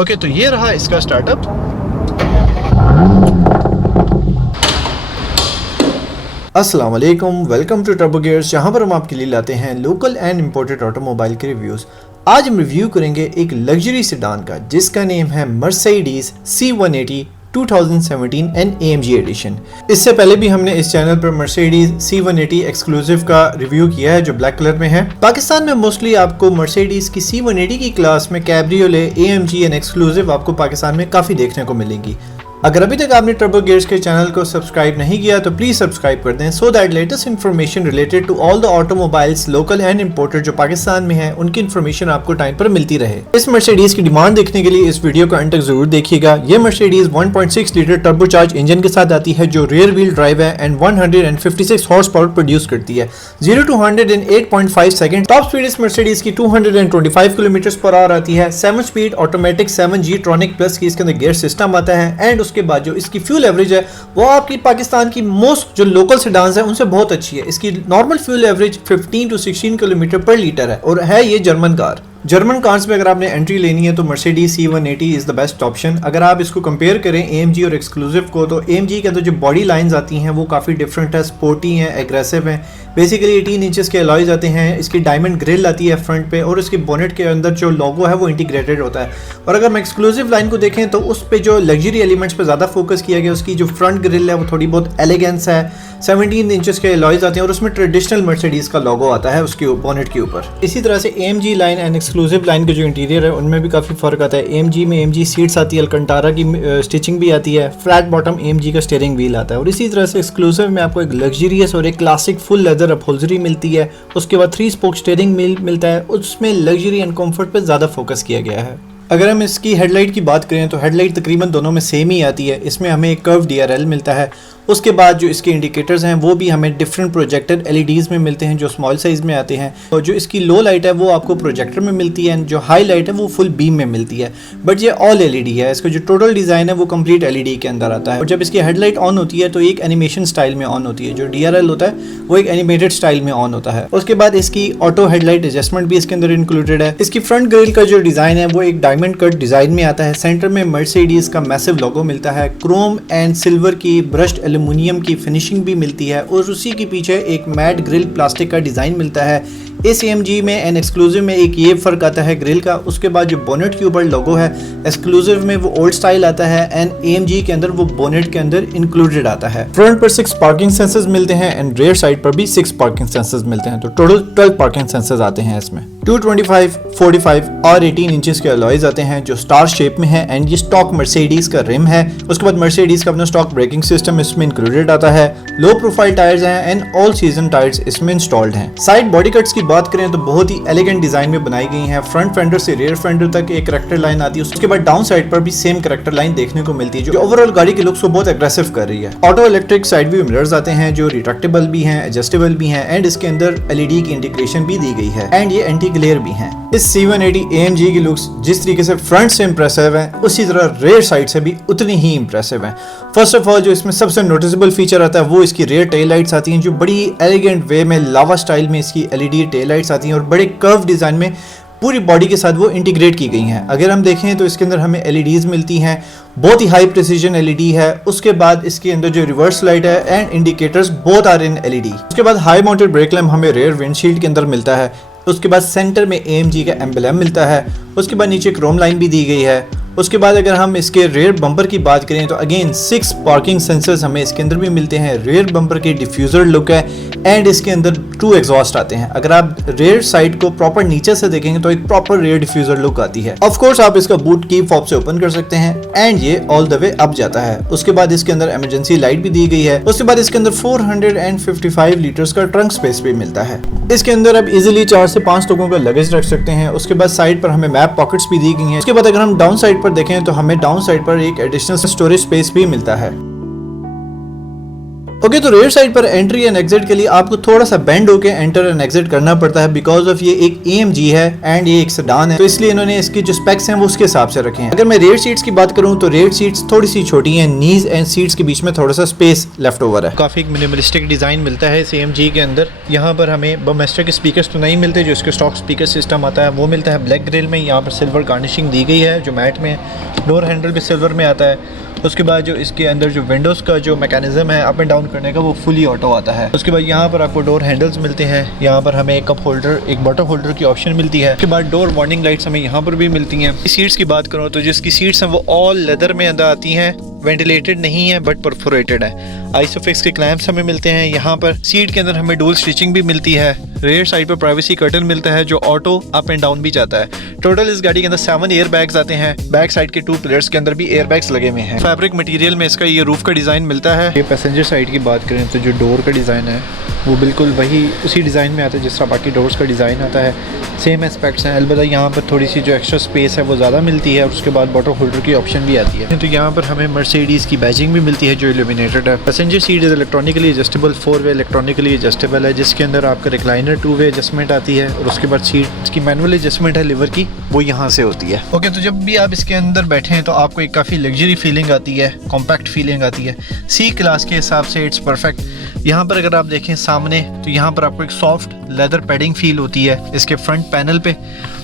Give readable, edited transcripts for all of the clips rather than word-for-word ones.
Okay, तो ये रहा इसका स्टार्टअप। अस्सलाम वालेकुम, वेलकम टू टर्बो गियर्स, जहां पर हम आपके लिए लाते हैं लोकल एंड इंपोर्टेड ऑटोमोबाइल के रिव्यूज़। आज हम रिव्यू करेंगे एक लग्जरी सेडान का जिसका नेम है Mercedes C180 2017 and AMG addition. इससे पहले भी हमने इस चैनल पर मर्सिडीज C180 एक्सक्लूसिव का रिव्यू किया है जो ब्लैक कलर में है। पाकिस्तान में मोस्टली आपको मर्सिडीज की C180 की क्लास में कैब्रियोले, AMG एंड एक्सक्लूसिव आपको पाकिस्तान में काफ़ी देखने को मिलेंगी। अगर अभी तक आपने टर्बो गियर्स के चैनल को सब्सक्राइब नहीं किया तो प्लीज सब्सक्राइब कर दें so that latest information related to all the automobiles local and imported जो पाकिस्तान में है उनकी इन्फॉर्मेशन आपको टाइम पर मिलती रहे। इस मर्सिडीज की डिमांड देखने के लिए इस वीडियो को अंत तक जरूर देखिएगा। ये मर्सिडीज 1.6 लीटर टर्बोचार्ज इंजन के साथ आती है जो रियर व्हील ड्राइव है एंड 156 हॉर्स पावर प्रोड्यूस करती है। 0 to 100 in 8.5 second. Top speed इस मर्सिडीज की 225 km/h आती है। 7 स्पीड ऑटोमेटिक 7G ट्रॉनिक प्लस की इसके अंदर गियर सिस्टम आता है एंड उसके बाद जो इसकी फ्यूल एवरेज है वो आपकी पाकिस्तान की मोस्ट जो लोकल सेडान्स है उनसे बहुत अच्छी है। इसकी नॉर्मल फ्यूल एवरेज 15 to 16 km/लीटर है और है ये जर्मन कार। जर्मन कार्स में अगर आपने एंट्री लेनी है तो Mercedes C180 is the best option. अगर आप इसको कंपेयर करें AMG और एक्सक्लूसिव को तो AMG के अंदर जो बॉडी लाइंस आती हैं वो काफ़ी डिफरेंट है, स्पोर्टी हैं, एग्रेसिव हैं। बेसिकली 18 इंचेस के अलॉयज आते हैं, इसकी डायमंड ग्रिल आती है फ्रंट पे और इसके बोनेट के अंदर जो लोगो है वो इंटीग्रेटेड होता है। और अगर हम एक्सक्लूसिव लाइन को देखें तो उस पर जो लग्जरी एलिमेंट्स पे ज़्यादा फोकस किया गया, उसकी जो फ्रंट ग्रिल है वो थोड़ी बहुत एलिगेंस है। 17 इंचेस के अलॉयज आते हैं और उसमें ट्रेडिशनल मर्सिडीज का लोगो आता है उसके बोनेट के ऊपर। इसी तरह से AMG line and exclusive line के जो इंटीरियर है उनमें भी काफ़ी फ़र्क आता है। AMG में AMG सीट्स आती है, अल्कंटारा की स्टिचिंग भी आती है, फ्लैट बॉटम AMG का स्टीयरिंग व्हील आता है। और इसी तरह से एक्सक्लूसिव में आपको एक लग्जरियस और एक क्लासिक फुल लेदर अपहोल्जरी मिलती है। उसके बाद 3 स्पोक स्टीयरिंग व्हील मिलता है, उसमें लग्जरी एंड कंफर्ट पे ज़्यादा फोकस किया गया है। अगर हम इसकी हेडलाइट की बात करें तो हेडलाइट तकरीबन दोनों में सेम ही आती है। इसमें हमें एक कर्व DRL मिलता है। उसके बाद जो इसके इंडिकेटर्स हैं वो भी हमें डिफरेंट प्रोजेक्टेड LEDs में मिलते हैं जो स्मॉल साइज़ में आते हैं। और जो इसकी लो लाइट है वो आपको प्रोजेक्टर में मिलती है, जो हाई लाइट है वो फुल बीम में मिलती है। बट ये ऑल LED है, इसका जो टोटल डिज़ाइन है वो कंप्लीट LED के अंदर आता है। और जब इसकी हेडलाइट ऑन होती है तो एक एनिमेशन स्टाइल में ऑन होती है, जो DRL होता है वो एक एनिमेटेड स्टाइल में ऑन होता है। उसके बाद इसकी ऑटो हेडलाइट एडजस्टमेंट भी इसके अंदर इंक्लूडेड है। इसकी फ्रंट ग्रिल का जो डिज़ाइन है वो एक डायमंड कट डिज़ाइन में आता है। सेंटर में मर्सिडीज का मैसिव लोगो मिलता है, क्रोम एंड सिल्वर की ब्रश्ड एल्यूमिनियम की फिनिशिंग भी मिलती है और उसी के पीछे एक मैट ग्रिल प्लास्टिक का डिज़ाइन मिलता है। इस AMG में एंड एक्सक्लूसिव में एक ये फ़र्क आता है ग्रिल का। उसके बाद जो बोनेट के ऊपर लोगो है एक्सक्लूसिव में वो ओल्ड स्टाइल आता है एंड AMG के अंदर वो बोनेट के अंदर इंक्लूडेड आता है। फ्रंट पर 6 पार्किंग सेंसर्स मिलते हैं एंड रेयर साइड पर भी 6 पार्किंग सेंसर्स मिलते हैं, तो टोटल 12 पार्किंग सेंसर्स आते हैं इसमें। 225, 45 और 18 इंचेस के अलॉयज आते हैं जो स्टार शेप में है एंड ये स्टॉक मर्सिडीज का रिम है। उसके बाद मर्सिडीज का अपना स्टॉक ब्रेकिंग सिस्टम इसमें इंक्लूडेड आता है। लो प्रोफाइल टायर्स हैं एंड ऑल सीजन टायर्स इसमें इंस्टॉल्ड हैं। साइड बॉडी कट्स की बात करें तो बहुत ही एलिगेंट डिजाइन में बनाई गई हैं। फ्रंट फेंडर से रियर फेंडर तक एक करैक्टर लाइन आती है, उसके बाद डाउन साइड पर भी सेम करैक्टर लाइन देखने को मिलती है जो ओवरऑल गाड़ी के लुक्स को बहुत एग्रेसिव कर रही है। Auto electric side view mirrors आते हैं जो रिट्रैक्टेबल भी हैं, एडजस्टेबल भी हैं एंड इसके अंदर LED की इंटीग्रेशन भी दी गई है एंड ये एंटी ग्लेयर भी हैं। इस C180 AMG की लुक्स जिस तरीके से फ्रंट से इंप्रेसिव है उसी तरह रेयर साइड से भी उतनी ही इंप्रेसिव है। फर्स्ट ऑफ ऑल जो इसमें सबसे नोटिसेबल फीचर आता है वो इसकी रेयर टेल लाइट्स आती हैं जो बड़ी एलिगेंट वे में लावा स्टाइल में इसकी LED टेल लाइट्स आती हैं और बड़े कर्व डिज़ाइन में पूरी बॉडी के साथ वो इंटीग्रेट की गई हैं। अगर हम देखें तो इसके अंदर हमें LEDs मिलती हैं, बहुत ही हाई प्रिसीजन LED है। उसके बाद इसके अंदर जो रिवर्स लाइट है and indicators both are in LED। उसके बाद हाई माउंटेड ब्रेक लैम्प हमें रेयर विंडशील्ड के अंदर मिलता है। उसके बाद सेंटर में AMG का एम्बलम मिलता है। उसके बाद नीचे क्रोम लाइन भी दी गई है। उसके बाद अगर हम इसके रेयर बम्पर की बात करें तो अगेन 6 पार्किंग सेंसर्स हमें इसके अंदर भी मिलते हैं। रेयर बम्पर की डिफ्यूजर लुक है एंड इसके अंदर 2 एग्जॉस्ट आते हैं। अगर आप रेयर साइड को प्रॉपर नीचे से देखेंगे तो एक प्रॉपर रेयर डिफ्यूजर लुक आती है। ऑफ कोर्स आप इसका बूट की फॉब से ओपन कर सकते हैं एंड ये ऑल द वे अप जाता है। उसके बाद इसके अंदर इमरजेंसी लाइट भी दी गई है। उसके बाद इसके अंदर 455 लीटर्स का ट्रंक स्पेस भी मिलता है। इसके अंदर आप इजीली 4 से 5 लोगों का लगेज रख सकते हैं। उसके बाद साइड पर हमें मैप पॉकेट्स भी दी गई हैं। उसके बाद अगर हम डाउन साइड पर देखें तो हमें डाउन साइड पर एक एडिशनल स्टोरेज स्पेस भी मिलता है। ओके, तो रेयर साइड पर एंट्री एंड एग्जिट के लिए आपको थोड़ा सा बेंड होके एंटर एंड एग्जिट करना पड़ता है, बिकॉज ऑफ ये एक AMG है एंड ये एक सेडान है, तो इसलिए इन्होंने इसकी जो स्पेक्स हैं वो उसके हिसाब से रखे हैं। अगर मैं रेयर सीट्स की बात करूं तो रेयर सीट्स थोड़ी सी छोटी हैं, नीज एंड सीट्स के बीच में थोड़ा सा स्पेस लेफ्ट ओवर है। काफी मिनिमलिस्टिक डिजाइन मिलता है इस AMG के अंदर। यहाँ पर हमें बमस्टर के स्पीकर्स तो नहीं मिलते, जो इसके स्टॉक स्पीकर सिस्टम आता है वो मिलता है ब्लैक ग्रिल में। यहाँ पर सिल्वर गार्निशिंग दी गई है जो मैट में, डोर हैंडल भी सिल्वर में आता है। उसके बाद जो इसके अंदर जो विंडोज़ का जो मैकेनिज्म है अप एंड डाउन करने का वो फुली ऑटो आता है। उसके बाद यहाँ पर आपको डोर हैंडल्स मिलते हैं, यहाँ पर हमें एक कप होल्डर, एक बॉटल होल्डर की ऑप्शन मिलती है। उसके बाद डोर वार्निंग लाइट्स हमें यहाँ पर भी मिलती हैं। सीट्स की बात करूँ तो जिसकी सीट्स हैं वो ऑल लेदर में अंदर आती हैं, वेंटिलेटेड नहीं है बट परफोरेटेड है। आइसोफिक्स के क्लैंप्स हमें मिलते हैं। यहाँ पर सीट के अंदर हमें डुअल स्टिचिंग भी मिलती है। रेयर साइड पर प्राइवेसी कर्टन मिलता है जो ऑटो अप एंड डाउन भी जाता है। टोटल इस गाड़ी के अंदर 7 एयर बैग्स आते हैं। बैक साइड के 2 पिलर्स के अंदर भी एयर बैग्स लगे हुए हैं। फैब्रिक मटेरियल में इसका ये रूफ का डिज़ाइन मिलता है। ये पैसेंजर साइड की बात करें तो जो डोर का डिज़ाइन है वो बिल्कुल वही उसी डिज़ाइन में आता है जिस तरह बाकी डोर्स का डिज़ाइन आता है। सेम एस्पेक्ट्स हैं, अलबत्ता यहाँ पर थोड़ी सी जो एक्स्ट्रा स्पेस है वो ज़्यादा मिलती है और उसके बाद बॉटल होल्डर की ऑप्शन भी आती है। तो यहाँ पर हमें मर्सिडीज़ की बैजिंग भी मिलती है जो इल्यूमिनेटेड है। पैसेंजर सीट इलेक्ट्रॉनिकली एडजस्टेबल 4-वे इलेक्ट्रॉनिकली एडजस्टेबल है, जिसके अंदर आपका रिक्लाइनर 2-वे एडजस्टमेंट आती है और उसके बाद सीट की मैनुअल एडजस्टमेंट है लिवर की, वो यहाँ से होती है। ओके, तो जब भी आप इसके अंदर बैठे हैं तो आपको एक काफ़ी लग्जरी फीलिंग आती है, कॉम्पैक्ट फीलिंग आती है। C क्लास के हिसाब से इट्स परफेक्ट। यहाँ पर अगर आप देखें सामने तो यहाँ पर आपको एक सॉफ्ट लेदर पैडिंग फील होती है इसके फ्रंट पैनल पे,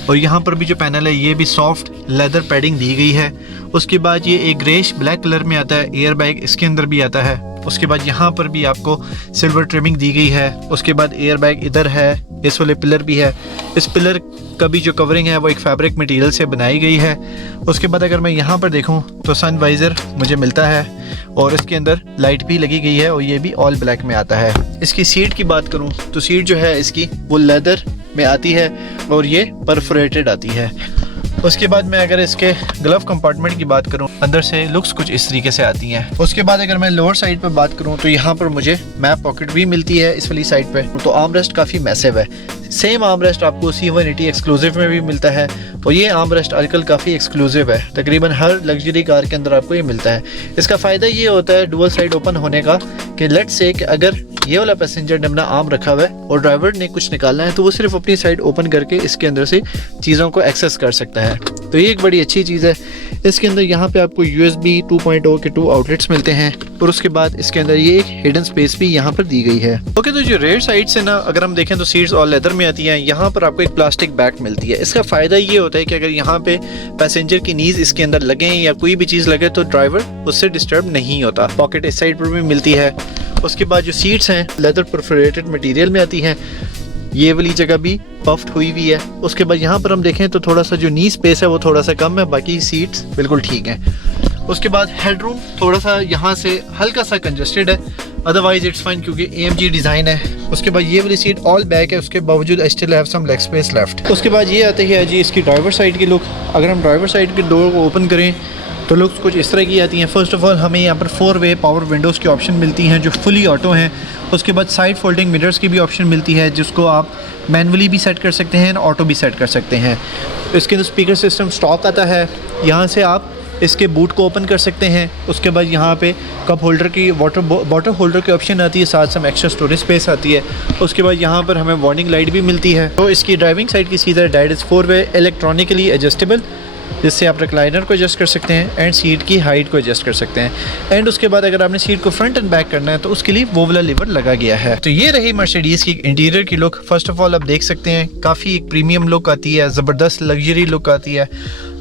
और यहाँ पर भी जो पैनल है ये भी सॉफ्ट लेदर पैडिंग दी गई है। उसके बाद ये एक ग्रेश ब्लैक कलर में आता है, एयर बैग इसके अंदर भी आता है। उसके बाद यहाँ पर भी आपको सिल्वर ट्रिमिंग दी गई है। उसके बाद एयर बैग इधर है, इस वाले पिलर भी है। इस पिलर का भी जो कवरिंग है वो एक फैब्रिक मटेरियल से बनाई गई है। उसके बाद अगर मैं यहाँ पर देखूँ तो सन वाइज़र मुझे मिलता है और इसके अंदर लाइट भी लगी गई है और ये भी ऑल ब्लैक में आता है। इसकी सीट की बात करूँ तो सीट जो है इसकी वो लेदर में आती है और ये परफोरेटेड आती है। उसके बाद मैं अगर इसके ग्लव कंपार्टमेंट की बात करूं, अंदर से लुक्स कुछ इस तरीके से आती हैं। उसके बाद अगर मैं लोअर साइड पर बात करूं तो यहाँ पर मुझे मैप पॉकेट भी मिलती है इस वाली साइड पे। तो आर्म रेस्ट काफ़ी मैसिव है। सेम आर्म रेस्ट आपको C180 एक्सक्लूसिव में भी मिलता है और ये आर्म रेस्ट आजकल काफ़ी एक्सक्लूसिव है, तकरीबन हर लग्जरी कार के अंदर आपको ये मिलता है। इसका फ़ायदा ये होता है डुअल साइड ओपन होने का कि लेट्स से कि अगर ये वाला पैसेंजर ने अपना आर्म रखा हुआ है और ड्राइवर ने कुछ निकालना है तो वो सिर्फ अपनी साइड ओपन करके इसके अंदर से चीज़ों को एक्सेस कर सकता है। तो ये एक बड़ी अच्छी चीज़ है। इसके अंदर यहाँ पे आपको USB 2.0 के 2 आउटलेट्स मिलते हैं और उसके बाद इसके अंदर ये एक हिडन स्पेस भी यहाँ पर दी गई है। ओके, तो जो रेयर साइड से ना अगर हम देखें तो सीट्स और लेदर में आती हैं। यहाँ पर आपको एक प्लास्टिक बैग मिलती है। इसका फ़ायदा ये होता है कि अगर यहाँ पे पैसेंजर की नीज इसके अंदर लगे या कोई भी चीज़ लगे तो ड्राइवर उससे डिस्टर्ब नहीं होता। पॉकेट इस साइड पर भी मिलती है। उसके बाद जो सीट्स हैं लेदर परफोरेटेड मटेरियल में आती हैं, ये वाली जगह भी पफ्ड हुई हुई है। उसके बाद यहाँ पर हम देखें तो थोड़ा सा जो नी स्पेस है वो थोड़ा सा कम है, बाकी सीट्स बिल्कुल ठीक हैं। उसके बाद हेडरूम थोड़ा सा यहाँ से हल्का सा कंजस्टेड है, अदरवाइज इट्स फाइन क्योंकि AMG डिज़ाइन है। उसके बाद ये वाली सीट ऑल बैक है, उसके बावजूद I still have some leg space left. उसके बाद ये आती है जी इसकी ड्राइवर साइड की लुक। अगर हम ड्राइवर साइड के डोर को ओपन करें तो लुक्स कुछ इस तरह की आती हैं। फर्स्ट ऑफ ऑल हमें यहाँ पर 4-वे पावर विंडोज़ की ऑप्शन मिलती हैं जो फुली ऑटो हैं। उसके बाद साइड फोल्डिंग मिरर्स की भी ऑप्शन मिलती है जिसको आप मैनुअली भी सेट कर सकते हैं, ऑटो भी सेट कर सकते हैं। इसके अंदर स्पीकर सिस्टम स्टॉक आता है। यहाँ से आप इसके बूट को ओपन कर सकते हैं। उसके बाद यहाँ पे कप होल्डर की बॉटल होल्डर की ऑप्शन आती है, साथ में एक्स्ट्रा स्टोरेज स्पेस आती है। उसके बाद यहाँ पर हमें वार्निंग लाइट भी मिलती है। तो इसकी ड्राइविंग साइड की सीधा डायड इज़ 4-वे इलेक्ट्रॉनिकली एडजस्टेबल, जिससे आप रिक्लाइनर को एडजस्ट कर सकते हैं एंड सीट की हाइट को एडजस्ट कर सकते हैं। एंड उसके बाद अगर आपने सीट को फ्रंट एंड बैक करना है तो उसके लिए वो वाला लीवर लगा गया है। तो ये रही मर्सिडीज़ की इंटीरियर की लुक। फर्स्ट ऑफ ऑल आप देख सकते हैं काफ़ी एक प्रीमियम लुक आती है, ज़बरदस्त लग्जरी लुक आती है।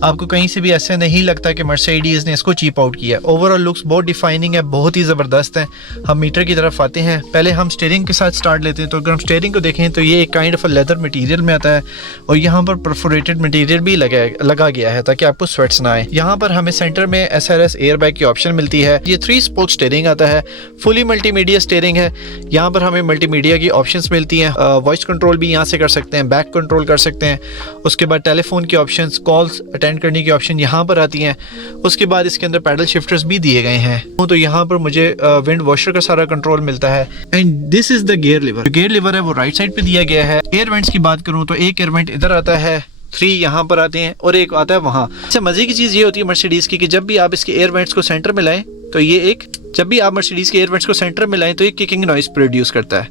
आपको कहीं से भी ऐसा नहीं लगता कि मर्सिडीज़ ने इसको चीप आउट किया। ओवरऑल लुक्स बहुत डिफाइनिंग है, बहुत ही ज़बरदस्त है। हम मीटर की तरफ आते हैं। पहले हम स्टीयरिंग के साथ स्टार्ट लेते हैं। तो अगर हम स्टीयरिंग को देखें तो ये एक काइंड ऑफ लेदर मटेरियल में आता है और यहाँ पर परफोरेटेड मटेरियल भी लगा गया है ताकि आपको स्वेट्स ना आए। यहाँ पर हमें सेंटर में SRS एयर बैग की ऑप्शन मिलती है। ये 3 स्पोक स्टीयरिंग आता है, फुली मल्टीमीडिया स्टीयरिंग है। यहाँ पर हमें मल्टीमीडिया की ऑप्शंस मिलती हैं। वॉइस कंट्रोल भी यहाँ से कर सकते हैं, बैक कंट्रोल कर सकते हैं। उसके बाद टेलीफोन की ऑप्शंस, कॉल्स अटेंड करने की ऑप्शन यहाँ पर आती हैं। उसके बाद इसके अंदर पैडल शिफ्टर्स भी दिए गए हैं। तो यहाँ पर मुझे विंड वॉशर का सारा कंट्रोल मिलता है। And this is the gear liver. Gear liver है वो राइट साइड पे दिया गया है। एयर वेंट्स की बात करूँ तो एक एयर वेंट इधर आता है, 3 यहाँ पर आते हैं और एक आता है वहाँ। अच्छा, मजे की चीज़ ये होती है मर्सिडीज़ की कि जब भी आप इसके एयर वेंट्स को सेंटर में लाएं तो ये एक, जब भी आप मर्सिडीज के एयर वेंट्स को सेंटर में लाएं तो ये किकिंग नॉइस प्रोड्यूस करता है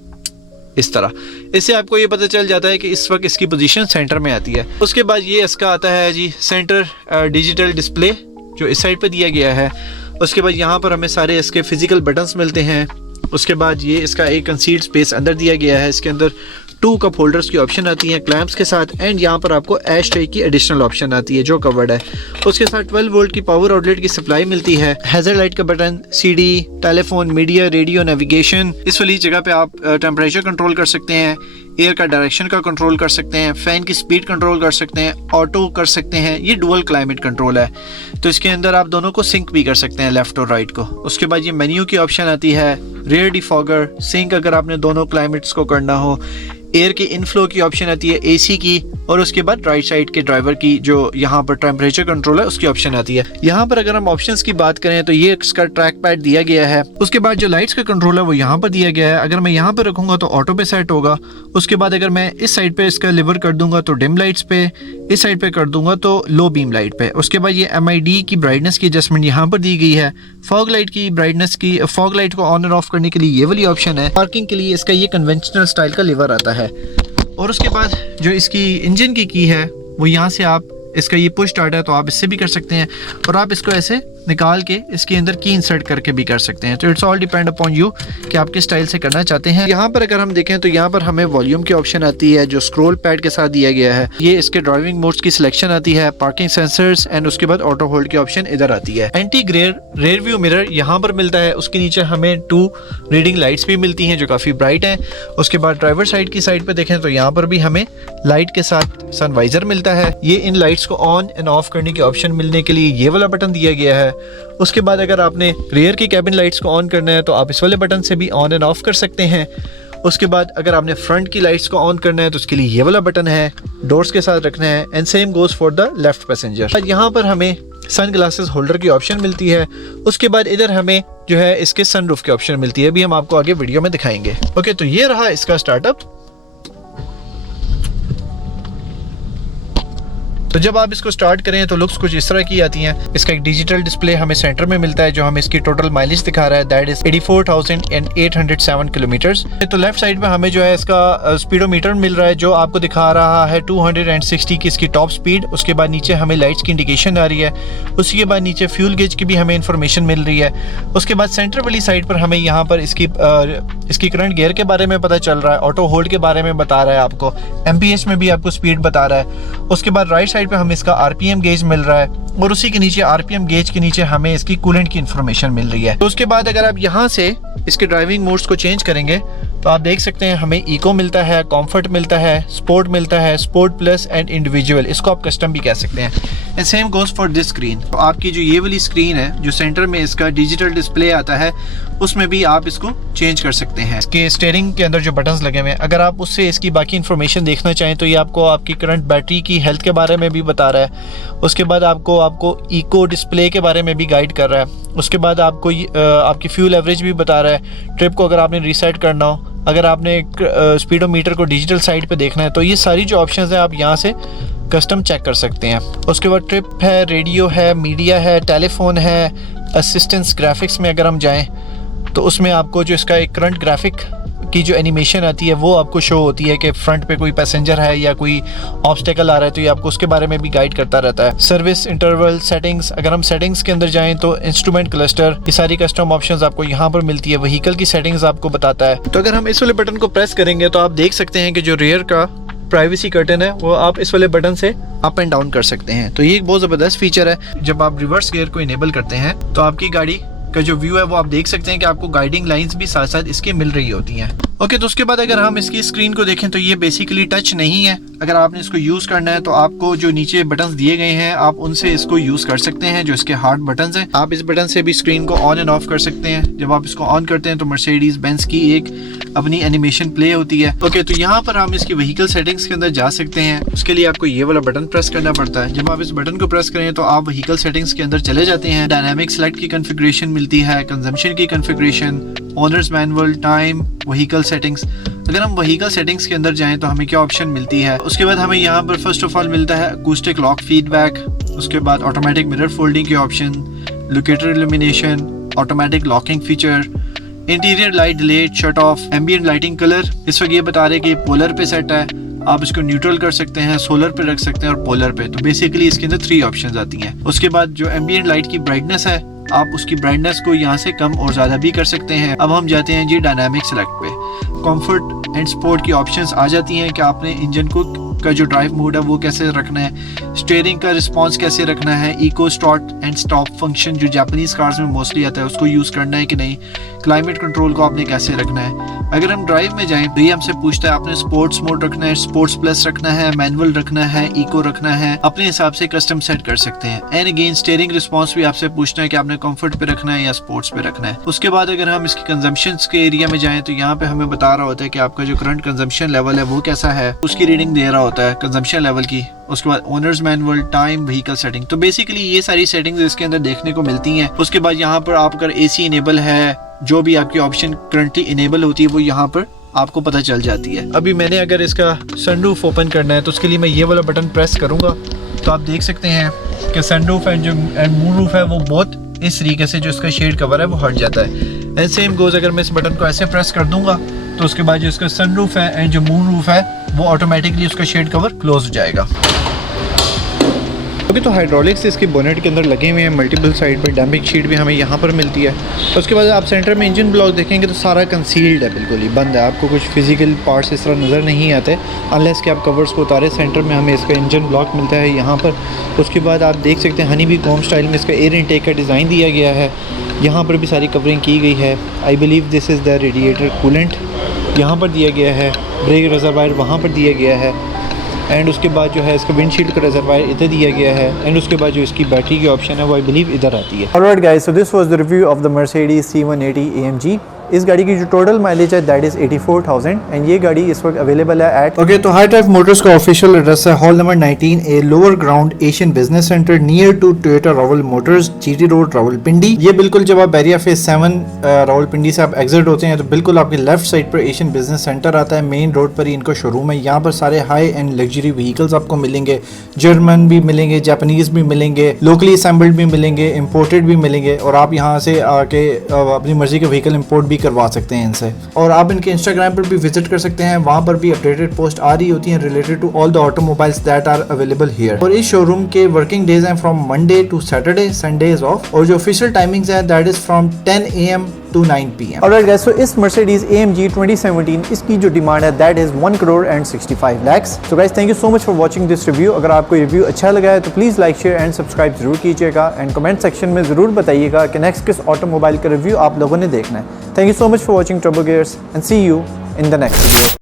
इस तरह। इससे आपको ये पता चल जाता है कि इस वक्त इसकी पोजीशन सेंटर में आती है। उसके बाद ये इसका आता है जी सेंटर डिजिटल डिस्प्ले, जो इस साइड पे दिया गया है। उसके बाद यहाँ पर हमें सारे इसके फिजिकल बटन्स मिलते हैं। उसके बाद ये इसका एक कंसील्ड स्पेस अंदर दिया गया है। इसके अंदर 2 कप होल्डर्स की ऑप्शन आती है क्लैंप्स के साथ, एंड यहाँ पर आपको एश ट्रे की एडिशनल ऑप्शन आती है जो कवर्ड है। उसके साथ 12 वोल्ट की पावर आउटलेट की सप्लाई मिलती है। हैजर्ड लाइट का button, CD, telephone, media, radio, navigation. इस वाली जगह पे आप टेम्परेचर कंट्रोल कर सकते हैं, एयर का डायरेक्शन का कंट्रोल कर सकते हैं, फैन की स्पीड कंट्रोल कर सकते हैं, ऑटो कर सकते हैं। ये डुअल क्लाइमेट कंट्रोल है, तो इसके अंदर आप दोनों को सिंक भी कर सकते हैं, लेफ्ट और राइट को। उसके बाद ये मेन्यू की ऑप्शन आती है, रेयर डिफॉगर, सिंक अगर आपने दोनों क्लाइमेट्स को करना हो। एयर की इनफ्लो की ऑप्शन आती है, एसी की, और उसके बाद राइट साइड के ड्राइवर की जो यहाँ पर टेम्परेचर कंट्रोल है उसकी ऑप्शन आती है। यहाँ पर अगर हम ऑप्शंस की बात करें तो ये इसका ट्रैक पैड दिया गया है। उसके बाद जो लाइट्स का कंट्रोल है वो यहाँ पर दिया गया है। अगर मैं यहाँ पर रखूंगा तो ऑटो पे सेट होगा। उसके बाद अगर मैं इस साइड पे इसका लिवर कर दूंगा तो डिम लाइट्स पे, इस साइड पे कर दूंगा तो लो बीम लाइट पे। उसके बाद ये MID की ब्राइटनेस की एडजस्टमेंट यहाँ पर दी गई है। फॉग लाइट की ब्राइटनेस की, फॉग लाइट को ऑन और ऑफ करने के लिए ये वाली ऑप्शन है। पार्किंग के लिए इसका ये कन्वेंशनल स्टाइल का लिवर आता है। और उसके बाद जो इसकी इंजन की है वो यहाँ से आप, इसका ये पुश स्टार्ट है तो आप इससे भी कर सकते हैं, और आप इसको ऐसे निकाल के इसके अंदर की इंसर्ट करके भी कर सकते हैं। तो it's all depend upon you कि आप किस स्टाइल से करना चाहते हैं। यहाँ पर अगर हम देखें तो यहाँ पर हमें वॉल्यूम की ऑप्शन आती है जो स्क्रॉल पैड के साथ दिया गया है। ये इसके ड्राइविंग मोड्स की सिलेक्शन आती है, पार्किंग सेंसर्स, एंड उसके बाद ऑटो होल्ड की ऑप्शन इधर आती है। Anti glare rear view mirror यहाँ पर मिलता है। उसके नीचे हमें 2 रीडिंग लाइट्स भी मिलती हैं जो काफ़ी ब्राइट हैं। उसके बाद ड्राइवर साइड की साइड पर देखें तो यहाँ पर भी हमें लाइट के साथ सनवाइजर मिलता है। ये इन लाइट्स को ऑन एंड ऑफ करने की ऑप्शन मिलने के लिए ये वाला बटन दिया गया है। उसके बाद अगर आपने रेयर की कैबिन लाइट्स को ऑन करना है तो आप इस वाले बटन से भी ऑन एंड ऑफ कर सकते हैं। उसके बाद अगर आपने फ्रंट की लाइट्स को ऑन करना है तो उसके लिए ये वाला बटन है, डोर्स के साथ रखना है, and same goes for the left passenger. यहाँ पर हमें सन ग्लासेस होल्डर की ऑप्शन मिलती है। उसके बाद इधर हमें जो है इसके सनरूफ की ऑप्शन मिलती है, अभी हम आपको आगे वीडियो में दिखाएंगे। ओके, तो ये रहा इसका स्टार्टअप। तो जब आप इसको स्टार्ट करें तो लुक्स कुछ इस तरह की आती हैं। इसका एक डिजिटल डिस्प्ले हमें सेंटर में मिलता है जो हमें इसकी टोटल माइलेज दिखा रहा है, दैट इज 84,807 किलोमीटर्स। तो लेफ्ट साइड में हमें जो है इसका स्पीडोमीटर मिल रहा है जो आपको दिखा रहा है 260 की इसकी टॉप स्पीड। उसके बाद नीचे हमें लाइट्स की इंडिकेशन आ रही है। उसके बाद नीचे फ्यूल गेज की भी हमें इंफॉर्मेशन मिल रही है। उसके बाद सेंटर वाली साइड पर हमें यहाँ पर इसकी करंट गियर के बारे में पता चल रहा है, ऑटो होल्ड के बारे में बता रहा है, आपको MPH में भी आपको स्पीड बता रहा है। उसके बाद राइट साइड पे हमें इसका RPM गेज मिल रहा है, और उसी के नीचे RPM गेज के नीचे हमें इसकी कूलेंट की इंफॉर्मेशन मिल रही है। तो उसके बाद अगर आप यहाँ से इसके ड्राइविंग मोड्स को चेंज करेंगे तो आप देख सकते हैं हमें इको मिलता है, कॉम्फर्ट मिलता है, स्पोर्ट मिलता है, स्पोर्ट प्लस एंड इंडिविजुअल, इसको आप कस्टम भी कह सकते हैं। And same goes for this screen. तो आपकी जो ये वाली स्क्रीन है जो सेंटर में इसका डिजिटल डिस्प्ले आता है उसमें भी आप इसको चेंज कर सकते हैं। इसके स्टीयरिंग के अंदर जो बटन्स लगे हुए हैं, अगर आप उससे इसकी बाकी इन्फॉर्मेशन देखना चाहें तो ये आपको आपकी करंट बैटरी की हेल्थ के बारे में भी बता रहा है। उसके बाद आपको इको डिस्प्ले के बारे में भी गाइड कर रहा है। उसके बाद आपको आपकी फ्यूल एवरेज भी बता रहा है। ट्रिप को अगर आपने रीसेट करना हो, अगर आपने स्पीडोमीटर को डिजिटल साइड पे देखना है तो ये सारी जो ऑप्शंस हैं आप यहाँ से कस्टम चेक कर सकते हैं। उसके बाद ट्रिप है, रेडियो है, मीडिया है, टेलीफोन है, असिस्टेंस ग्राफिक्स में अगर हम जाएं तो उसमें आपको जो इसका एक करंट ग्राफिक की जो एनिमेशन आती है वो आपको शो होती है कि फ्रंट पे कोई पैसेंजर है या कोई ऑब्स्टेकल आ रहा है, तो ये आपको उसके बारे में भी गाइड करता रहता है। सर्विस इंटरवल, सेटिंग्स, अगर हम सेटिंग्स के अंदर जाएं तो इंस्ट्रूमेंट क्लस्टर, ये सारी कस्टम ऑप्शंस आपको यहाँ पर मिलती है। व्हीकल की सेटिंग्स आपको बताता है। तो अगर हम इस वाले बटन को प्रेस करेंगे तो आप देख सकते हैं कि जो रियर का प्राइवेसी कर्टन है वो आप इस वाले बटन से अप एंड डाउन कर सकते हैं। तो ये एक बहुत ज़बरदस्त फीचर है। जब आप रिवर्स गियर को इनेबल करते हैं तो आपकी गाड़ी का जो व्यू है वो आप देख सकते हैं कि आपको गाइडिंग लाइंस भी साथ साथ इसके मिल रही होती हैं। ओके, तो उसके बाद अगर हम इसकी स्क्रीन को देखें तो ये बेसिकली टच नहीं है। अगर आपने इसको यूज़ करना है तो आपको जो नीचे बटन्स दिए गए हैं आप उनसे इसको यूज़ कर सकते हैं, जो इसके हार्ड बटन्स हैं। आप इस बटन से भी स्क्रीन को ऑन एंड ऑफ कर सकते हैं। जब आप इसको ऑन करते हैं तो मर्सिडीज बेंज की एक अपनी एनिमेशन प्ले होती है। ओके, तो यहाँ पर हम इसकी व्हीकल सेटिंग्स के अंदर जा सकते हैं। उसके लिए आपको ये वाला बटन प्रेस करना पड़ता है। जब आप इस बटन को प्रेस करें तो आप व्हीकल सेटिंग्स के अंदर चले जाते हैं। डायनामिक सेलेक्ट की कॉन्फ़िगरेशन मिलती है, कंजम्पशन की configuration, owners manual, time, vehicle settings. अगर हम व्हीकल सेटिंग्स के अंदर जाएं तो हमें क्या ऑप्शन मिलती है। उसके बाद हमें यहाँ पर फर्स्ट ऑफ ऑल मिलता है अकूस्टिक लॉक फीडबैक। उसके बाद ऑटोमेटिक मिरर फोल्डिंग की option, locator illumination, automatic locking feature, interior light delay, shut off, ambient lighting colour. इस वक्त ये बता रहे हैं कि पोलर पे सेट है, आप इसको न्यूट्रल कर सकते हैं, सोलर पे रख सकते हैं और पोलर पे। तो बेसिकली इसके अंदर 3 ऑप्शंस आती हैं। उसके बाद जो एम्बिएंट लाइट की ब्राइटनेस है, आप उसकी ब्राइटनेस को यहाँ से कम और ज़्यादा भी कर सकते हैं। अब हम जाते हैं जी डायनामिक सेलेक्ट पे। कंफर्ट एंड स्पोर्ट की ऑप्शंस आ जाती हैं कि आपने इंजन को का जो ड्राइव मोड है वो कैसे रखना है, स्टीयरिंग का रिस्पांस कैसे रखना है, eco start and stop function जो जापानीज कार्स में मोस्टली आता है उसको यूज़ करना है कि नहीं, क्लाइमेट कंट्रोल को आपने कैसे रखना है। अगर हम ड्राइव में जाएं तो ये हमसे पूछता है आपने स्पोर्ट्स मोड रखना है, स्पोर्ट्स प्लस रखना है, मैनुअल रखना है, इको रखना है, अपने हिसाब से कस्टम सेट कर सकते हैं। एंड अगेन स्टीयरिंग रिस्पांस भी आपसे पूछना है कि आपने कंफर्ट पे रखना है या स्पोर्ट्स पे रखना है। उसके बाद अगर हम इसकी कंजम्पशंस के एरिया में जाएं तो यहाँ पे हमें बता रहा होता है कि आपका जो करंट कंजम्पशन लेवल है वो कैसा है, उसकी रीडिंग दे रहा होता है कंजम्पशन लेवल की। उसके बाद owners manual, time, vehicle setting. तो बेसिकली ये सारी सेटिंग्स इसके अंदर देखने को मिलती हैं। उसके बाद यहाँ पर आप अगर एसी इनेबल है, जो भी आपकी ऑप्शन करंटली इनेबल होती है वो यहाँ पर आपको पता चल जाती है। अभी मैंने अगर इसका सनरूफ ओपन करना है तो उसके लिए मैं ये वाला बटन प्रेस करूंगा तो आप देख सकते हैं कि सनरूफ एंड जो मूनरूफ है वो बहुत इस तरीके से जो इसका शेड कवर है वो हट जाता है। एंड सेम गोज अगर मैं इस बटन को ऐसे प्रेस कर दूंगा तो उसके बाद जो इसका सनरूफ है एंड जो मूनरूफ है वो ऑटोमेटिकली उसका शेड कवर क्लोज हो जाएगा। अभी तो हाइड्रोलिक्स इसके बोनेट के अंदर लगे हुए हैं, मल्टीपल साइड पर डैम्पिंग शीट भी हमें यहाँ पर मिलती है। तो उसके बाद आप सेंटर में इंजन ब्लॉक देखेंगे तो सारा कंसील्ड है, बिल्कुल ही बंद है, आपको कुछ फिजिकल पार्ट्स इस तरह नज़र नहीं आते अनलेस कि आप कवर्स को उतारे। सेंटर में हमें इसका इंजन ब्लॉक मिलता है यहाँ पर। उसके बाद आप देख सकते हैं हनी बी कॉम स्टाइल में इसका एयर इनटेक का डिज़ाइन दिया गया है, यहाँ पर भी सारी कवरिंग की गई है। I believe this is the radiator coolant यहाँ पर दिया गया है, ब्रेक रिजर्वायर वहाँ पर दिया गया है, एंड उसके बाद जो है इसका विंडशील्ड का रिजर्वायर इधर दिया गया है, एंड उसके बाद जो इसकी बैटरी की ऑप्शन है वो आई बिलीव इधर आती है। Alright guys, so this was the review of the Mercedes C180 AMG। इस गाड़ी की जो टोटल माइलेज है दैट इज 84,000 एंड ये गाड़ी इस वक्त अवेलेबल है एट ओके। तो हाई ड्राइव मोटर्स का ऑफिशियल एड्रेस है hall number 19A lower ground Asian business centre near to Toyota Rawal motors, GT road Rawalpindi. ये बिल्कुल जब आप बैरिया फेज 7 रावलपिंडी से आप एग्जिट होते हैं तो बिल्कुल आपके लेफ्ट साइड पर एशियन बिजनेस सेंटर आता है। मेन रोड पर ही इनका शोरूम है। यहाँ पर सारे हाई एंड लग्जरी व्हीकल्स आपको मिलेंगे, जर्मन भी मिलेंगे, जापानीज भी मिलेंगे, लोकली असेंबल्ड भी मिलेंगे, इम्पोर्टेड भी मिलेंगे, और आप यहाँ से आके अपनी मर्जी के व्हीकल इम्पोर्ट भी करवा सकते हैं इनसे। और आप इनके इंस्टाग्राम पर भी विजिट कर सकते हैं, वहां पर भी अपडेटेड पोस्ट आ रही होती हैं related to all the automobiles that are available here. और इस शोरूम के वर्किंग डेज हैं from Monday to Saturday, Sunday is off, और जो ऑफिशियल टाइमिंग्स है that is from 10 AM to 9 PM। Alright guys, so इस Mercedes AMG 2017 इसकी जो डिमांड है that is 1 crore and 65 lakhs। So guys, thank you so much for watching this review। अगर आपको review अच्छा लगा है तो please like, share and subscribe जरूर कीजिएगा, एंड कमेंट सेक्शन में ज़रूर बताइएगा कि नेक्स्ट किस ऑटोमोबाइल का रिव्यू आप लोगों ने देखना है। Thank you so much for watching turbo gears and see you in the next video.